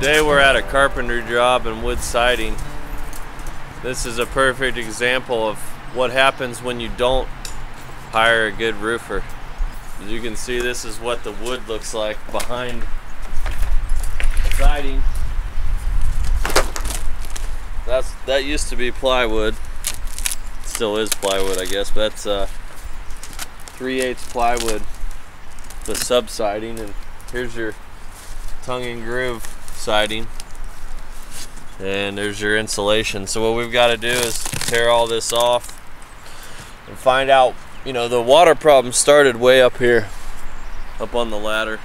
Today we're at a carpenter job in wood siding. This is a perfect example of what happens when you don't hire a good roofer. As you can see, this is what the wood looks like behind siding. That used to be plywood. It still is plywood, I guess, but that's 3/8 plywood, the subsiding, and here's your tongue and groove siding, and there's your insulation. So what we've got to do is tear all this off and find out, you know, the water problem started way up here, up on the ladder.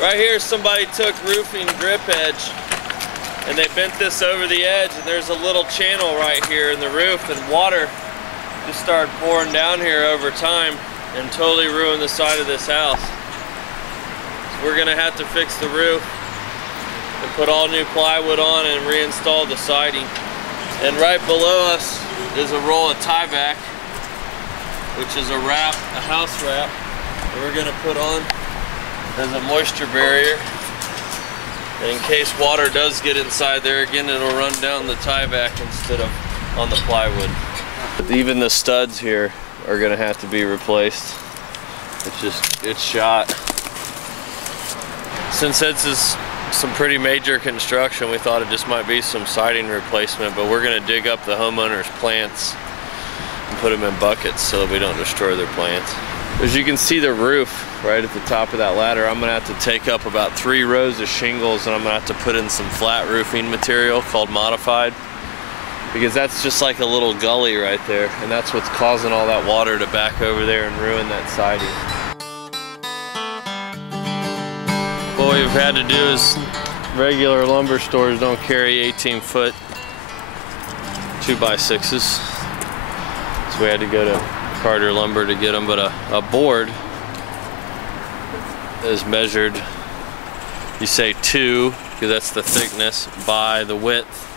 Right here somebody took roofing drip edge and they bent this over the edge, and there's a little channel right here in the roof, and water just started pouring down here over time and totally ruined the side of this house. So we're gonna have to fix the roof and put all new plywood on and reinstall the siding. And right below us is a roll of tie-back, which is a wrap, a house wrap, that we're gonna put on as a moisture barrier. And in case water does get inside there, again, it'll run down the tie-back instead of on the plywood. Even the studs here are gonna have to be replaced. It's shot. Since this is some pretty major construction, we thought it just might be some siding replacement, but we're gonna dig up the homeowner's plants and put them in buckets so that we don't destroy their plants. As you can see, the roof right at the top of that ladder, I'm gonna have to take up about 3 rows of shingles, and I'm gonna have to put in some flat roofing material called modified, because that's just like a little gully right there, and that's what's causing all that water to back over there and ruin that siding. What we've had to do is, regular lumber stores don't carry 18-foot 2x6s, so we had to go to Carter Lumber to get them. But a board is measured, you say 2, because that's the thickness, by the width,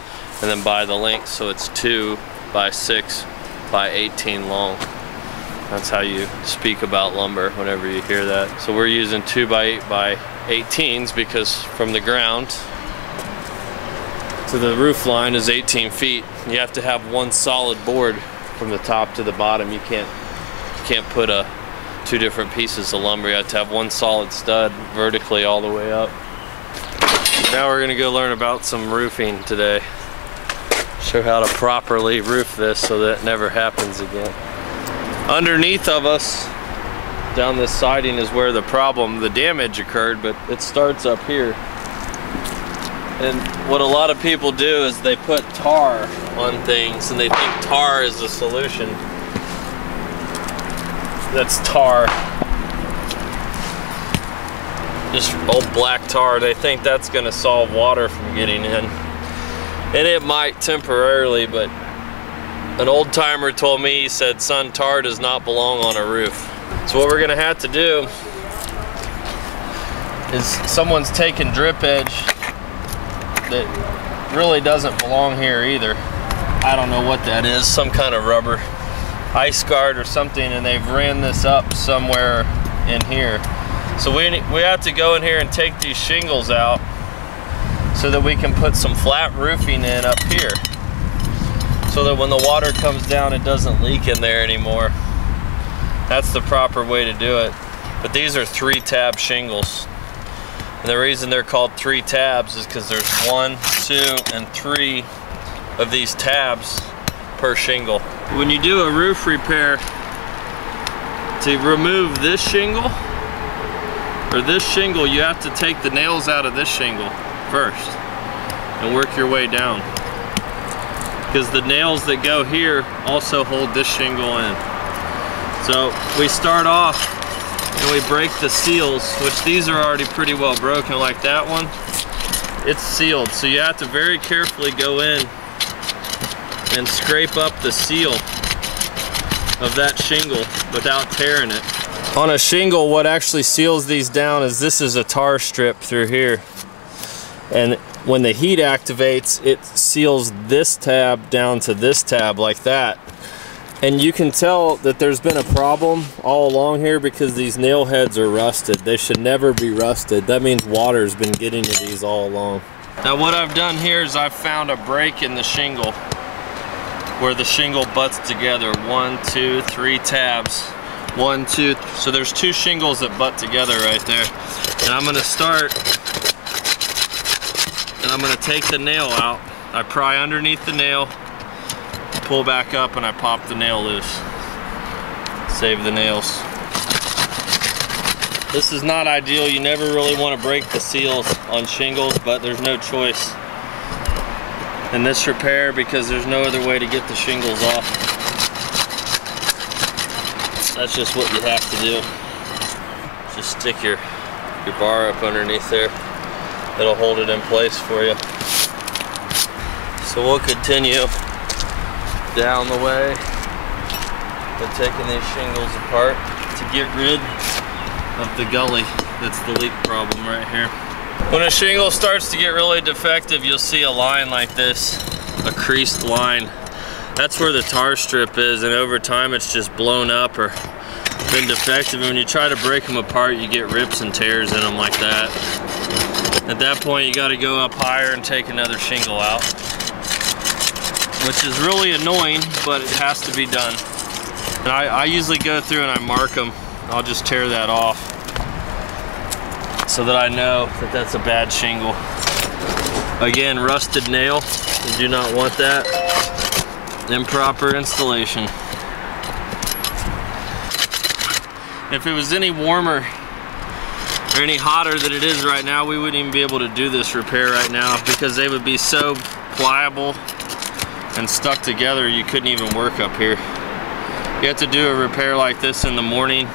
and then by the length, so it's 2 by 6 by 18 long. That's how you speak about lumber whenever you hear that. So we're using 2 by 8 by 18s because from the ground to the roof line is 18 feet. You have to have one solid board from the top to the bottom. You can't put 2 different pieces of lumber. You have to have one solid stud vertically all the way up. Now we're gonna go learn about some roofing today. Show how to properly roof this so that it never happens again. Underneath of us, down this siding, is where the damage occurred, but it starts up here. And what a lot of people do is they put tar on things and they think tar is the solution. That's tar. Just old black tar. They think that's gonna solve water from getting in. And it might temporarily, but an old timer told me, he said, son, tar does not belong on a roof. So what we're gonna have to do is, someone's taken drip edge that really doesn't belong here either. I don't know what that is, some kind of rubber ice guard or something, and they've ran this up somewhere in here. So we have to go in here and take these shingles out so that we can put some flat roofing in up here, so that when the water comes down it doesn't leak in there anymore. That's the proper way to do it. But these are 3-tab shingles. And the reason they're called 3 tabs is because there's 1, 2, and 3 of these tabs per shingle. When you do a roof repair, to remove this shingle, or this shingle, you have to take the nails out of this shingle first and work your way down, because the nails that go here also hold this shingle in. So we start off and we break the seals, which these are already pretty well broken. Like that one, it's sealed, so you have to very carefully go in and scrape up the seal of that shingle without tearing it. On a shingle, what actually seals these down is, this is a tar strip through here, and when the heat activates, it seals this tab down to this tab like that. And you can tell that there's been a problem all along here because these nail heads are rusted. They should never be rusted. That means water's been getting to these all along. Now what I've done here is I've found a break in the shingle where the shingle butts together. 1, 2, 3 tabs. 1, 2, so there's 2 shingles that butt together right there. And I'm gonna start, and I'm gonna take the nail out. I pry underneath the nail, pull back up, and I pop the nail loose. Save the nails. This is not ideal. You never really want to break the seals on shingles, but there's no choice in this repair because there's no other way to get the shingles off. That's just what you have to do. Just stick your bar up underneath there. It'll hold it in place for you. So we'll continue down the way with taking these shingles apart to get rid of the gully that's the leak problem right here. When a shingle starts to get really defective, you'll see a line like this, a creased line. That's where the tar strip is, and over time it's just blown up or been defective. And when you try to break them apart, you get rips and tears in them like that. At that point, you got to go up higher and take another shingle out, which is really annoying, but it has to be done. And I usually go through and I mark them. I'll just tear that off so that I know that that's a bad shingle. Again, rusted nail, you do not want that. Improper installation. If it was any warmer or any hotter than it is right now, we wouldn't even be able to do this repair right now because they would be so pliable and stuck together you couldn't even work up here. You have to do a repair like this in the morning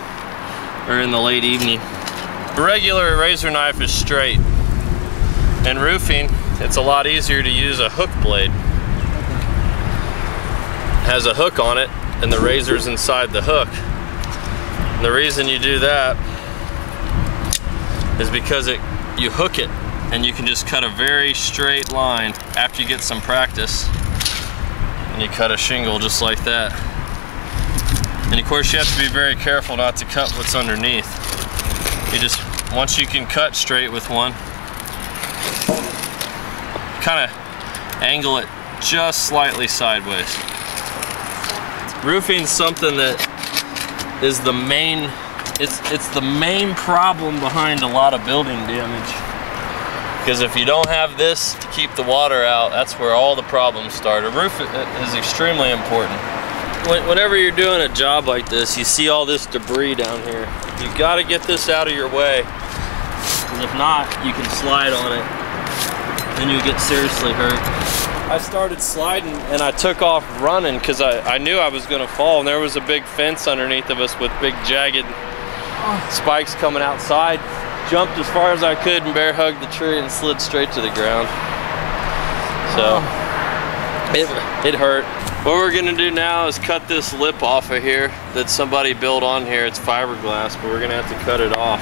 or in the late evening. A regular razor knife is straight. In roofing, it's a lot easier to use a hook blade. It has a hook on it and the razor's inside the hook. And the reason you do that is because you hook it and you can just cut a very straight line after you get some practice. And you cut a shingle just like that. And of course you have to be very careful not to cut what's underneath. You just, once you can cut straight with one, kind of angle it just slightly sideways. Roofing's something that is the main, it's the main problem behind a lot of building damage. Because if you don't have this to keep the water out, that's where all the problems start. A roof is extremely important. Whenever you're doing a job like this, you see all this debris down here. You've got to get this out of your way. Because if not, you can slide on it and you get seriously hurt. I started sliding and I took off running because I knew I was going to fall, and there was a big fence underneath of us with big jagged spikes coming outside. Jumped as far as I could and bear hugged the tree and slid straight to the ground. So it hurt. What we're gonna do now is cut this lip off of here that somebody built on here. It's fiberglass, but we're gonna have to cut it off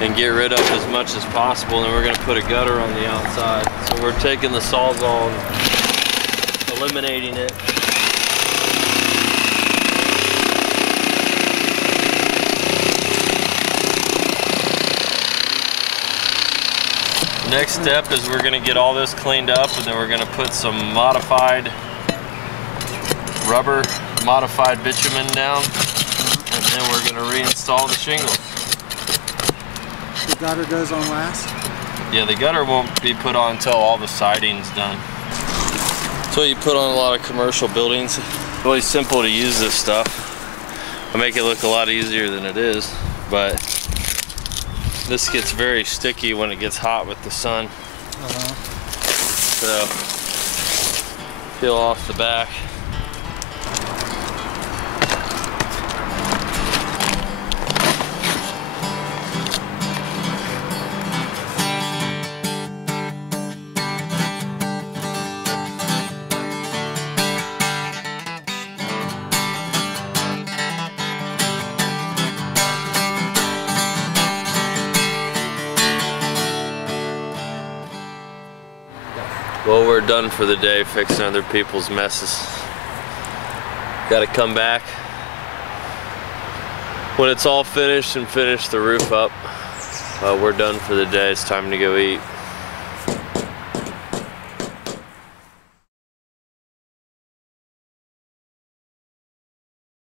and get rid of as much as possible. And we're gonna put a gutter on the outside. So we're taking the Sawzall and eliminating it. Next step is we're gonna get all this cleaned up, and then we're gonna put some modified rubber, modified bitumen down, and then we're gonna reinstall the shingles. The gutter goes on last? Yeah, the gutter won't be put on until all the siding's done. That's what you put on a lot of commercial buildings. It's really simple to use this stuff. I make it look a lot easier than it is, but this gets very sticky when it gets hot with the sun. So, peel off the back. Well, we're done for the day fixing other people's messes. Got to come back when it's all finished and finish the roof up. We're done for the day. It's time to go eat.